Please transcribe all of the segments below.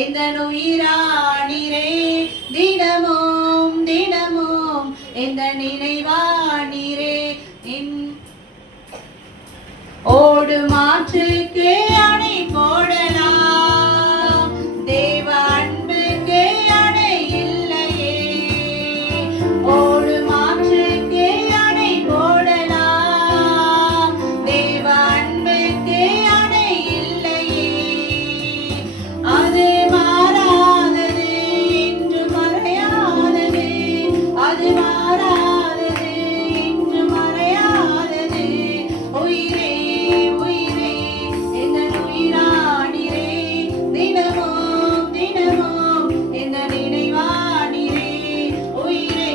எந்த உயிரானீரே, தினமும் தினமும் எந்த நினைவானீரே. ஓடு மாற்றுக்கு அணை போடலாம், தேவ அன்புக்கு அணை இல்லையே. ஓடு மாற்றுக்கு அணை போடலாம், தேவ அன்புக்கு அணை இல்லையே. அது மாறாதது என்று மறையாதது, அது மாறாதது என்று மறையாதது. உயிரே உயிரே எந்த உயிரானீரே, தினமும் தினமும் எந்த நினைவானீரே. உயிரே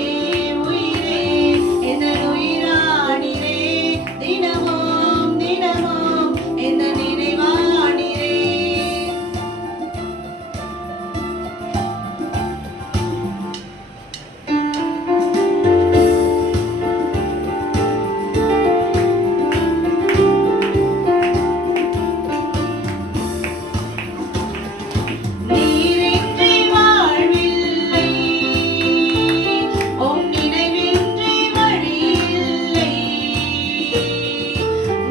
உயிரே எந்த உயிரானீரே, தினமும் தினமும் எந்த நினைவானீரே. நீரின்றி வாழ்வில்லை, உம் நினைவின்றி வழியில்லை.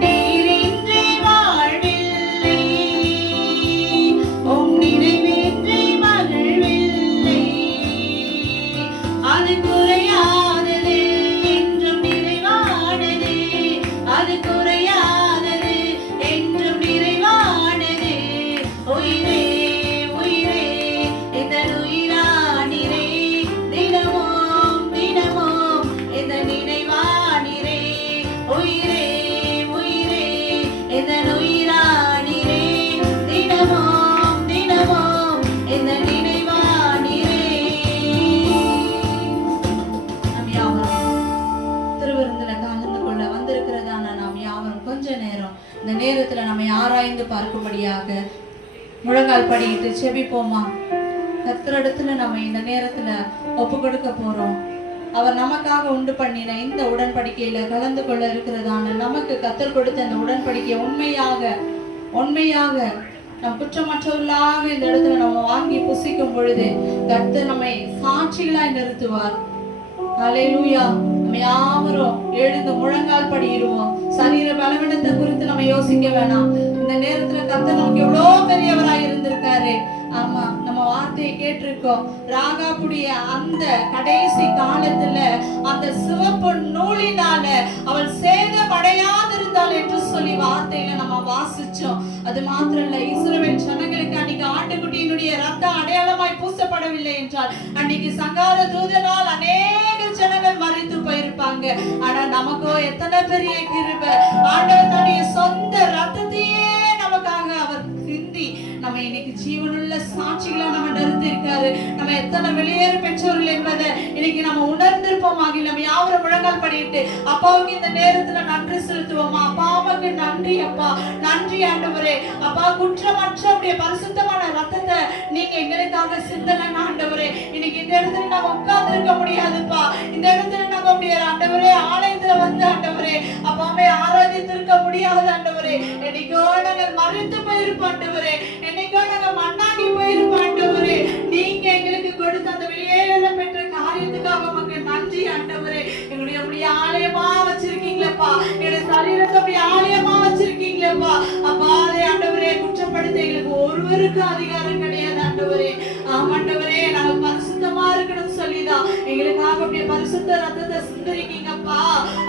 நீரின்றி வாழ்வில்லை, உம் நினைவின்றி மகிழ்வில்லை. அது குறையாதது என்றும் நிறைவானது, அது குறையாதது என்றும் நிறைவானது. உயிரே உயிரே எந்த உயிரானீரே, தினமும் தினமும் எந்த நினைவானீரே. உயிரே உயிரே எந்த உயிரானீரே, தினமும் தினமும் எந்த நினைவானீரே. நாம் யாவரும் திருவிருந்துல கலந்து கொள்ள வந்திருக்கிறதான நாம் யாவரும் கொஞ்ச நேரம் இந்த நேரத்துல நம்மை ஆராய்ந்து பார்க்கும்படியாக முழங்கால் படியிட்டு செபிப்போமா. கர்த்தரிடத்துல நம்ம இந்த நேரத்துல ஒப்பு கொடுக்க போறோம். அவர் நமக்காக உண்டு பண்ணின இந்த உடன்படிக்கையில கலந்து கொள்ள இருக்கிறதான நமக்கு கர்த்தர் கொடுத்த இந்த உடன்படிக்கையை உண்மையாக நம் குற்றமற்றவர்களாக இந்த இடத்துல நம்ம வாங்கி புசிக்கும் பொழுது கர்த்தர் நம்மை சாட்சிகளாய் நிறுத்துவார். ஹல்லேலூயா. நம்ம யாவரும் எழுந்து முழங்கால் படியிடுவோம். சரீர பலவீனத்தை குறித்து நம்ம யோசிக்க வேணாம். இந்த நேரத்துல கர்த்தர் நமக்கு எவ்வளவு பெரியவராய் இருந்திருக்காரு. ஆமா, நம்ம வார்த்தையை கேட்டிருக்கோம். ராகாபுடைய அந்த கடைசி காலத்துல அந்த சிவப்பு நூலினால அவள் சேதமடையாதிருந்தாள் என்று சொல்லி வார்த்தையில நம்ம வாசிச்சோம். அது மாத்திரம் இல்ல, இஸ்ரவேல் ஜனங்களுக்கு அன்னைக்கு ஆட்டுக்குட்டியினுடைய ரத்தம் அடையாளமாய் பூசப்படவில்லை என்றால் அன்னைக்கு சங்கார தூதனால் அநேக ஜனங்கள் மரித்து போயிருப்பாங்க. ஆனா நமக்கோ எத்தனை பெரிய கிருபை! ஆண்டவர் தன்னுடைய சொந்த ரத்தத்தையே நமக்காக அவர் சிந்தி நம்ம இன்னைக்கு ஜீவனுள்ள சாட்சிகளை நம்ம நிறுத்திருக்காரு. நம்ம எத்தனை வெளியேறு பெற்றோர்கள் என்பதை இன்னைக்கு நம்ம உணர்ந்திருப்போமாக. நம்ம யாவரும் முழங்கால் படிட்டு அப்பாவுக்கு இந்த நேரத்துல நன்றி செலுத்துவோமா. அப்பாவுக்கு நன்றி அப்பா, நன்றி ஆண்டவரே. அப்பா, குற்றமற்ற உடைய பரிசுத்தமான ரத்தத்தை நீங்க எங்களுக்காக சிந்தனை ஆண்டவரே. இன்னைக்கு இந்த இடத்துல நாங்க உட்கார்ந்து இருக்க முடியாதுப்பா. இந்த இடத்துல நாங்க அப்படியே ஆண்டவரே ஆலயத்துல வந்து ஆண்டவரே அப்பாவே ஆராதித்திருக்க முடியாது ஆண்டவரே. என்னைக்கோ நாங்கள் மறைத்து போயிருப்போம் ஆண்டவரே, என்னைக்கோ நாங்க மண்ணாகி போயிருப்போம் ஆண்டவரே. நீங்க எங்களுக்கு கொடுத்த அந்த வெளியேற பெற்ற காரியத்துக்காக உமக்கு நன்றி ஆண்டவரே. எங்களுடைய அப்படியே ஆலயமா வச்சிருக்கீங்களப்பா, என்னுடைய சரீரத்தை அப்படியே ஆலயமா வச்சிருக்கீங்களப்பா. அப்பா அதே ஆண்டவரே, குற்றப்படுத்த எங்களுக்கு ஒருவருக்கு அதிகாரம் கிடையாது ஆண்டவரே. ஆமாண்டவரே, நாங்க பரிசுத்தமா இருக்கணும்னு சொல்லிதான் எங்களுக்காக அப்படியே பரிசுத்த ரத்தத்தை சிந்தரிக்கீங்கப்பா.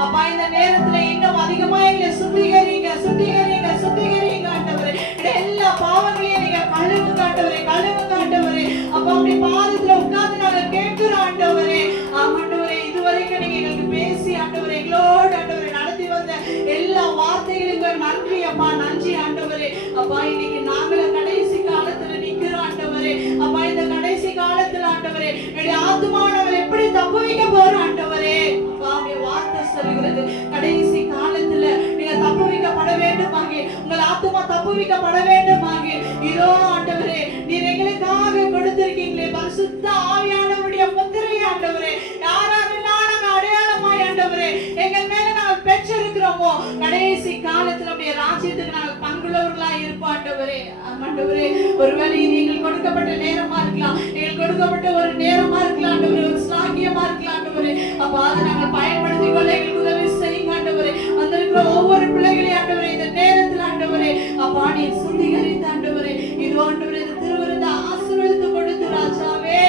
அப்பா, இந்த நேரத்துல இன்னும் அதிகமா எங்களை சுத்திகரிங்க சுத்திகரிங்க சுத்திகரிங்க ஆண்டவரே. எல்லா பாவங்களையும் நீங்க கழுவுங்க ஆண்டவரே, கழுவுங்க ஆண்டவரே. அப்பா, அப்படி பாதத்துல உட்கார்ந்து நாங்க கேட்கிறோம் ஆண்டவரே. ஆமாண்டவரே, இதுவரைக்கும் நீங்க எங்களுக்கு பேசி ஆண்டவரே எங்களோட ஆண்டவரே நடத்தி வந்த எல்லா வார்த்தைகளுக்கும் நன்றி அப்பா, நன்றி ஆண்டவரே. அப்பா, இன்னைக்கு நாங்களும் கடைசி காலத்துல நிக்கிறோம் ஆண்டவரே. அப்பா, இந்த கடைசி காலத்துல ஆண்டவரே என்னுடைய ஆத்துமானவர் எப்படி தப்புவிக்க போறோம் ஆண்டவரே. அப்பா, உங்களுடைய வார்த்தை சொல்லுகிறது கடைசி காலத்துல நீங்க தப்புவிக்கப்பட வேண்டுமாக, உங்கள் ஆத்துமா தப்புவிக்கப்பட வேண்டுமாக. இதோ ஆண்டவரே, நீர் எங்களுக்காக கொடுத்திருக்கீங்களே பரிசுத்த ஆவியானவருடைய முத்திரை ஆண்டவரே. யாரெல்லாம் நாங்க அடையாளமாய் ஆண்டவரே எங்கள் மேல நாங்கள் பெற்றிருக்கிறோமோ கடைசி காலத்துல உடைய ராஜ்யத்துக்கு நாங்கள் பங்கு அன்புள்ளவர்களா இருப்பாண்டவரே. ஆண்டவரே, ஒருவேளை இது எங்களுக்கு கொடுக்கப்பட்ட நேரமா இருக்கலாம், எங்களுக்கு கொடுக்கப்பட்ட ஒரு நேரமா இருக்கலாம் ஆண்டவரே, ஒரு ஸ்லாக்கியமா இருக்கலாம் ஆண்டவரே. அப்பா அதை நாங்கள் பயன்படுத்திக் கொள்ள எங்களுக்கு உதவி செய்யுங்க ஆண்டவரே. வந்திருக்கிற ஒவ்வொரு பிள்ளைகளையும் ஆண்டவரே இந்த நேரத்தில் ஆண்டவரே அப்பா நீர் சுத்திகரித்த ஆண்டவரே, இதோ ஆண்டவரே இந்த திருவிருந்த ஆசீர்வதித்து கொடுத்து ராஜாவே,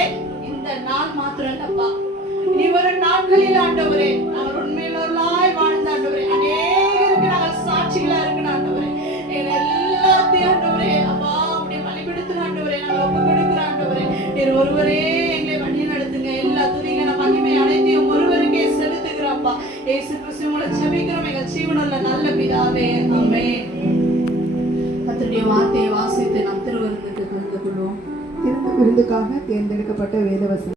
இந்த நாள் மாத்திரம் இல்லப்பா, இனி வரும் நாட்களில் ஆண்டவரே நாங்கள் உண்மையுள்ளவர்களாய் வாழ்ந்த ஆண்டவரே, அநேகருக்கு நாங்கள் சாட்சிகளா இருக்கணும் ஆண்டவரே. எங்களை எல்லாத்தையும் ஆண்டவரே அப்பா அப்படி வழிபடுத்துற ஆண்டவரே நாங்கள் ஒப்பு கொடுக்கிற ஆண்டவரே, நீர் ஒருவரே எங்களை வழி நடத்துங்க. எல்லா துதிக்கான மகிமை அனைத்தையும் ஒருவருக்கே செலுத்துகிறப்பா. இயேசு கிறிஸ்து உங்களை ஜெபிக்கிறோம் எங்கள் ஜீவனுள்ள நல்ல பிதாவே, ஆமென். கர்த்தருடைய வார்த்தையை வாசித்து நாம் திருவிருந்துக்கு கலந்து கொள்வோம். விருந்துக்காக தேர்ந்தெடுக்கப்பட்ட வேதவசனம்.